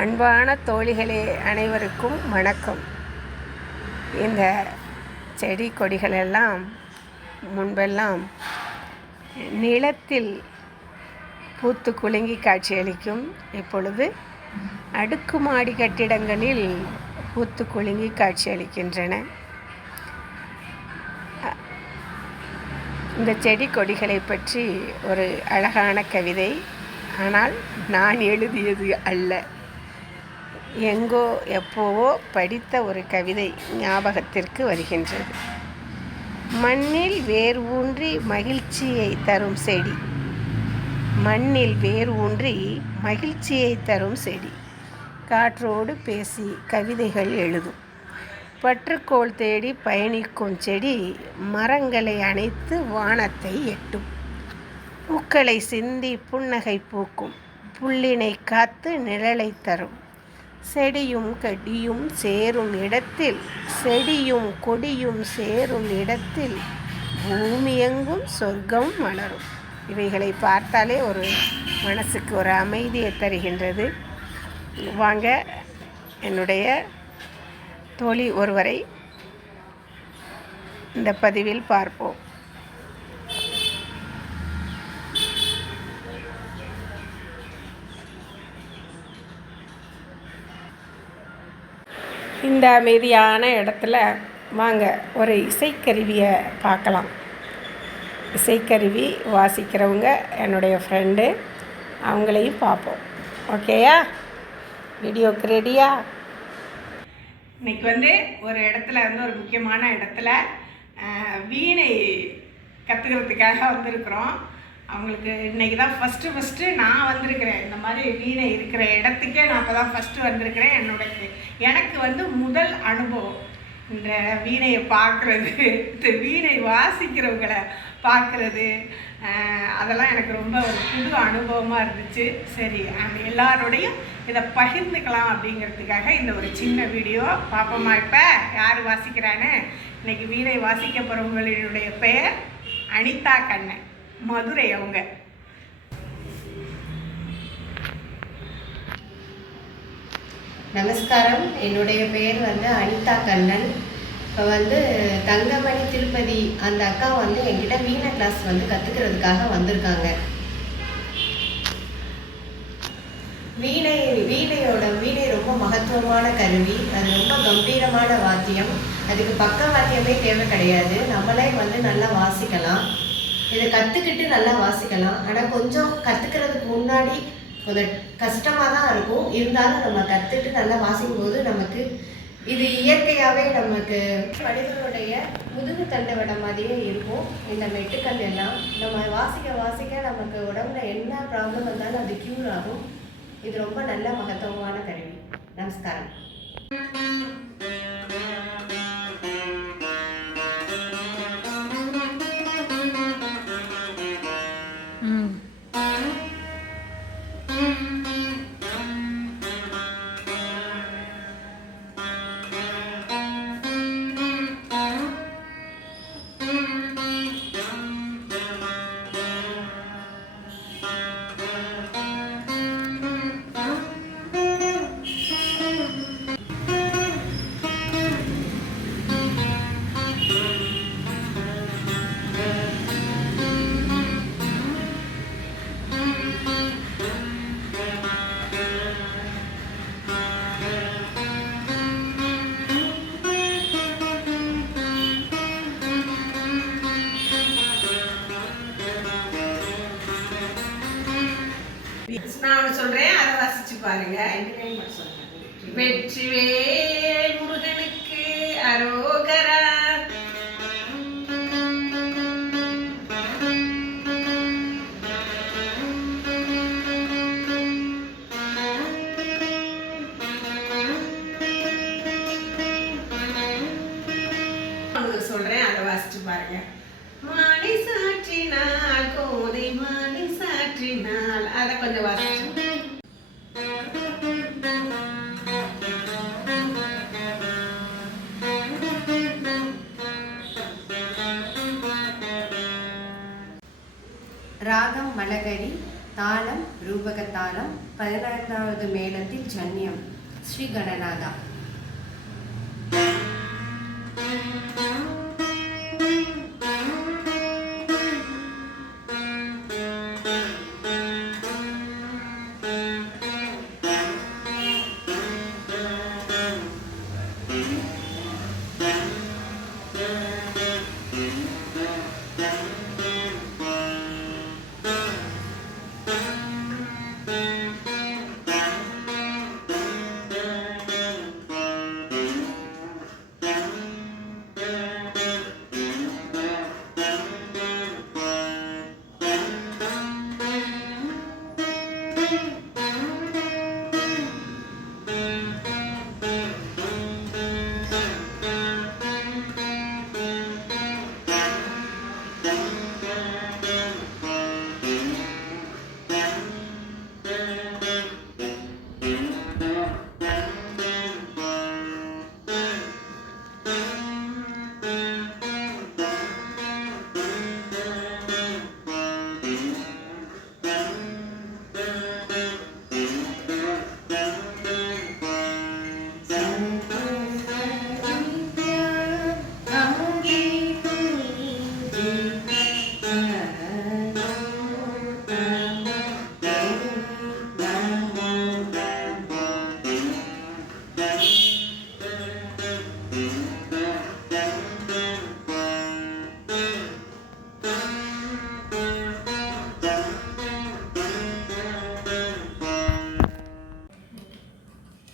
அன்பான தோழிகளே அனைவருக்கும் வணக்கம். இந்த செடி கொடிகளெல்லாம் முன்பெல்லாம் நிலத்தில் பூத்து குலுங்கி காட்சியளிக்கும். இப்பொழுது அடுக்குமாடி கட்டிடங்களில் பூத்து குலுங்கி காட்சியளிக்கின்றன. இந்த செடி கொடிகளை பற்றி ஒரு அழகான கவிதை, ஆனால் நான் எழுதியது அல்ல. எங்கோ எப்போவோ படித்த ஒரு கவிதை ஞாபகத்திற்கு வருகின்றது. மண்ணில் வேர் ஊன்றி மகிழ்ச்சியை தரும் செடி, மண்ணில் வேர் ஊன்றி மகிழ்ச்சியை தரும் செடி, காற்றோடு பேசி கவிதைகள் எழுதும், பற்றுக்கோள் தேடி பயணிக்கும் செடி, மரங்களை அணைத்து வானத்தை எட்டும், பூக்களை சிந்தி புன்னகை பூக்கும், புல்லினை காத்து நிழலை தரும், செடியும் கொடியும் சேரும் இடத்தில், செடியும் கொடியும் சேரும் இடத்தில் பூமியெங்கும் சொர்க்கம் மலரும். இவைகளை பார்த்தாலே ஒரு மனசுக்கு ஒரு அமைதியை தருகின்றது. வாங்க, என்னுடைய தோழி ஒருவரை இந்த பதிவில் பார்ப்போம். இந்த அமைதியான இடத்துல வாங்க ஒரு இசைக்கருவியை பார்க்கலாம். இசைக்கருவி வாசிக்கிறவங்க என்னுடைய ஃப்ரெண்டு, அவங்களையும் பார்ப்போம். ஓகேயா? வீடியோக்கு ரெடியா? இன்றைக்கி ஒரு இடத்துல ஒரு முக்கியமான இடத்துல வீணை கற்றுக்கிறதுக்காக வந்திருக்கிறோம். அவங்களுக்கு இன்றைக்கி தான் ஃபஸ்ட்டு நான் வந்திருக்கிறேன். இந்த மாதிரி வீணை இருக்கிற இடத்துக்கே நான் இப்போ தான் ஃபஸ்ட்டு வந்திருக்கிறேன். எனக்கு முதல் அனுபவம் இந்த வீணையை பார்க்குறது, இந்த வீணை வாசிக்கிறவங்களை பார்க்குறது, அதெல்லாம் எனக்கு ரொம்ப ஒரு புது அனுபவமாக இருந்துச்சு. சரி, எல்லாரோடையும் இதை பகிர்ந்துக்கலாம் அப்படிங்கிறதுக்காக இந்த ஒரு சின்ன வீடியோ பார்ப்போமா? இப்போ யார் வாசிக்கிறான்னு. இன்றைக்கி வீணை வாசிக்க போகிறவங்களுடைய பெயர் அனிதா கண்ணன், மதுரை. அவங்க நமஸ்காரம். என்னுடைய பெயர் அனிதா கண்ணன். இப்போ தங்கமணி திருப்பதி அந்த அக்கா என்கிட்ட வீணை கிளாஸ் கற்றுக்கிறதுக்காக வந்திருக்காங்க. வீணை ரொம்ப மகத்துவமான கருவி. அது ரொம்ப கம்பீரமான வாத்தியம். அதுக்கு பக்க வாத்தியமே தேவை கிடையாது. நம்மளே நல்லா வாசிக்கலாம். இதை கற்றுக்கிட்டு நல்லா வாசிக்கலாம். ஆனால் கொஞ்சம் கற்றுக்கிறதுக்கு முன்னாடி கொஞ்சம் கஷ்டமாக தான் இருக்கும். இருந்தாலும் நம்ம கற்றுட்டு நல்லா வாசிக்கும்போது நமக்கு இது இயற்கையாகவே நமக்கு மனிதனுடைய முதுகு தண்டவடை மாதிரியே இருக்கும். இந்த மெட்டுக்கள் எல்லாம் நம்ம வாசிக்க வாசிக்க நமக்கு உடம்புல என்ன ப்ராப்ளம் வந்தாலும் அது க்யூர் ஆகும். இது ரொம்ப நல்ல மகத்துவமான கருவி. நமஸ்காரம். நான் சொல்றேன், அதை வாசிச்சு பாருங்க. வெற்றிவேல் முருகனுக்கு அரோகரா. சொல்றேன், அதை வாசிச்சு பாருங்க. மாலை சாற்றினால் கோதை மாலை சாற்றினால், அதை கொஞ்சம் வாசிச்சு. ராகம் மலகரி, தாளம் ரூபக தாளம், 15வது மேளத்தில் ஜன்யம். ஸ்ரீ கணநாதா.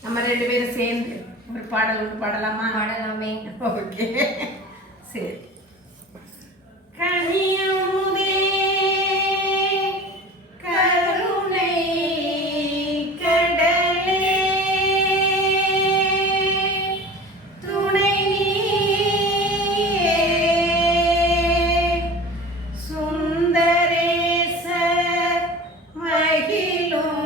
நம்ம 2 பேரும் சேர்ந்து ஒரு பாடல் ஒன்று பாடலாமா? பாடலாமே. ஓகே, சரி. கனியமுதே கருணை கடலே துணை சுந்தரேசர் மகிழும்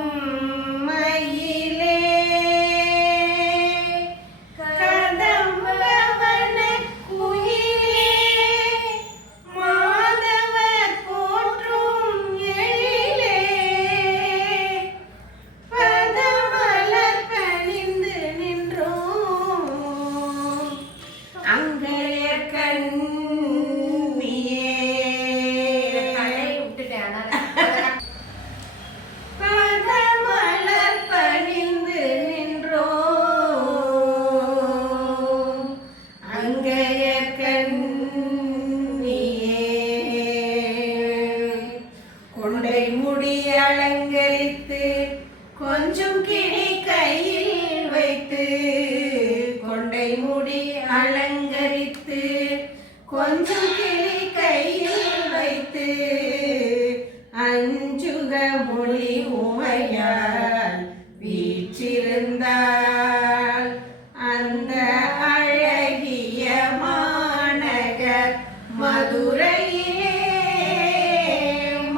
அலங்கரித்து கொஞ்சம் கிளி கையில் வைத்து, கொண்டை முடி அலங்கரித்து கொஞ்சம் கிளி கையில் வைத்து, அஞ்சுக மொழி உமையால் வீற்றிருந்தாள் அந்த அழகிய மாநகர் மதுரையிலே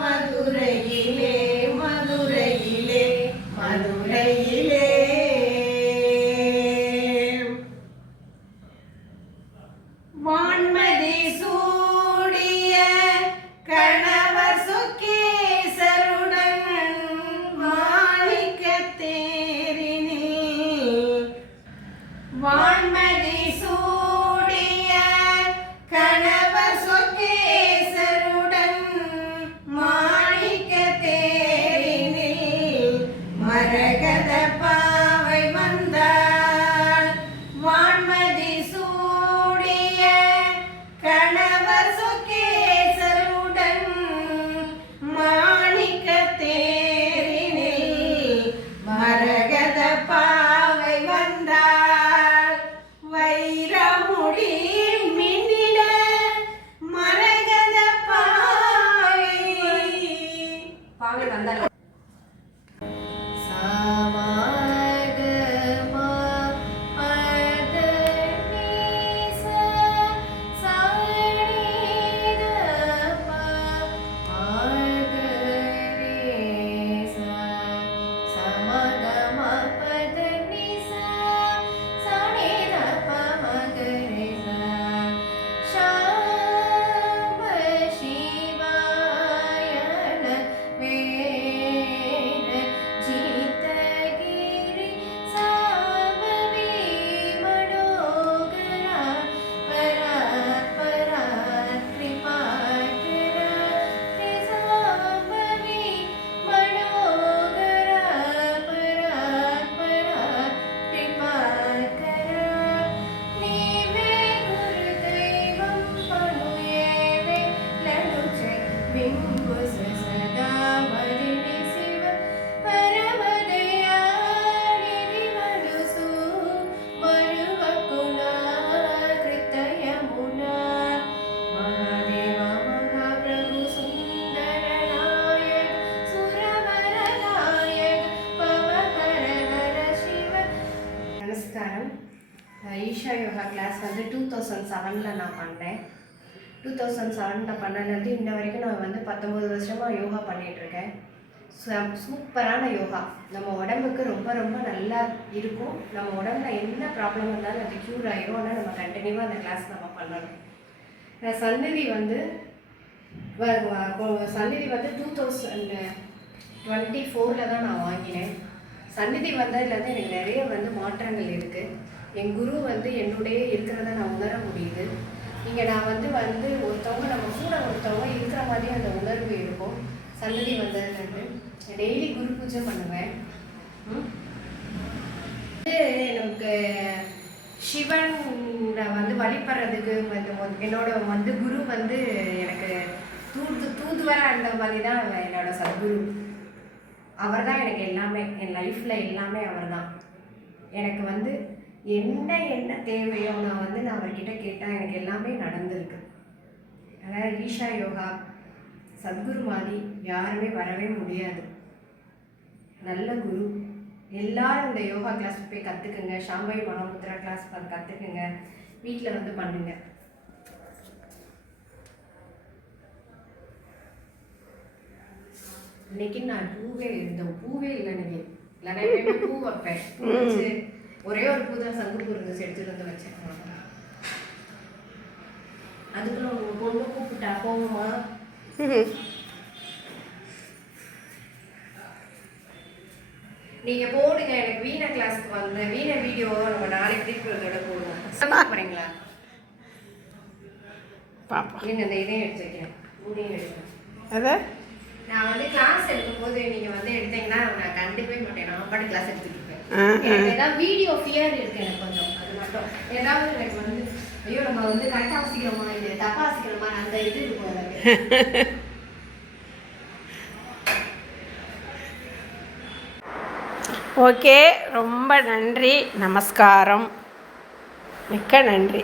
மதுரையிலே மதுரையிலே மதுரையிலே. வான்மதி சூடிய கண ஈஷா யோகா கிளாஸ் வந்து 2007 நான் பண்ணேன். 2007 பண்ணதுலேருந்து இன்ன வரைக்கும் நான் வந்து 19 வருஷமாக யோகா பண்ணிகிட்ருக்கேன். சூப்பரான யோகா நம்ம உடம்புக்கு ரொம்ப ரொம்ப நல்லா இருக்கும். நம்ம உடம்புல என்ன ப்ராப்ளம் இருந்தாலும் அது க்யூர் ஆகிரும். ஆனால் நம்ம கண்டினியூவாக அந்த கிளாஸ் நம்ம பண்ணணும். சந்நிதி வந்து 2024 தான் நான் வாங்கினேன். சந்நிதி வந்ததுலேருந்து எனக்கு நிறைய வந்து மாற்றங்கள் இருக்குது. என் குரு வந்து என்னுடைய இருக்கிறத நான் உணர முடியுது. இங்கே நான் வந்து ஒருத்தவங்க நம்ம கூட ஒருத்தவங்க இருக்கிற மாதிரி அந்த உணர்வு இருக்கும். சந்நிதி வந்ததுலேருந்து டெய்லி குரு பூஜை பண்ணுவேன். நமக்கு சிவன் வந்து வழிபடுறதுக்கு என்னோட குரு வந்து எனக்கு தூதுவராக இருந்த மாதிரி தான் என்னோட சத்குரு. அவர் தான் எனக்கு எல்லாமே, என் லைஃப்பில் எல்லாமே அவர் தான். எனக்கு வந்து என்ன தேவையோ நான் அவர்கிட்ட கேட்டால் எனக்கு எல்லாமே நடந்திருக்கு. அதாவது ஈஷா யோகா சத்குரு மாதிரி யாருமே வரவே முடியாது. நல்ல குரு. எல்லாரும் இந்த யோகா கிளாஸ் போய் கற்றுக்குங்க. ஷாம்பவி மகாமுத்ரா கிளாஸ் கற்றுக்குங்க. வீட்டில் வந்து பண்ணுங்க. இன்னைக்கு நான் பூவே இல்லை இன்னைக்கு. இல்லைன்னா எப்பயுமே பூ வைப்பேன். பூ வச்சு ஒரே ஒரு பூ தான் சங்குப்பூ இருந்துச்சு, எடுத்துட்டு வந்து வச்சேன். அதுக்குள்ள உங்க பொண்ணு கூப்பிட்டா போகுமா? நீங்க போடுங்க. எனக்கு வீணை கிளாஸ்க்கு வந்து வீணை வீடியோ நம்ம நாளைக்கு திருப்பி போடுவோம். போறீங்களா பாப்பா? நீங்க அந்த இதையும் எடுத்து வைக்கிறேன். மூணையும் எடுக்கிறேன். அதை நான் வந்து கிளாஸ் எடுக்கும்போது நீங்க வந்து எடுத்தீங்கன்னா நான் கண்டிப்பே மாட்டேன். நான் பாட்டு கிளாஸ் எடுத்துட்டு இருப்பேன். ஏதாவது வீடியோ ஃபியர் இருக்கு எனக்கு கொஞ்சம். அது மட்டும் ஏதாவது எனக்கு வந்து ஐயோ நம்ம வந்து கரெக்டாக வாசிக்கிறோமா இது தப்பா வாசிக்கிறோமா அந்த இது இருக்கும் எனக்கு. ஓகே, ரொம்ப நன்றி. நமஸ்காரம். மிக்க நன்றி.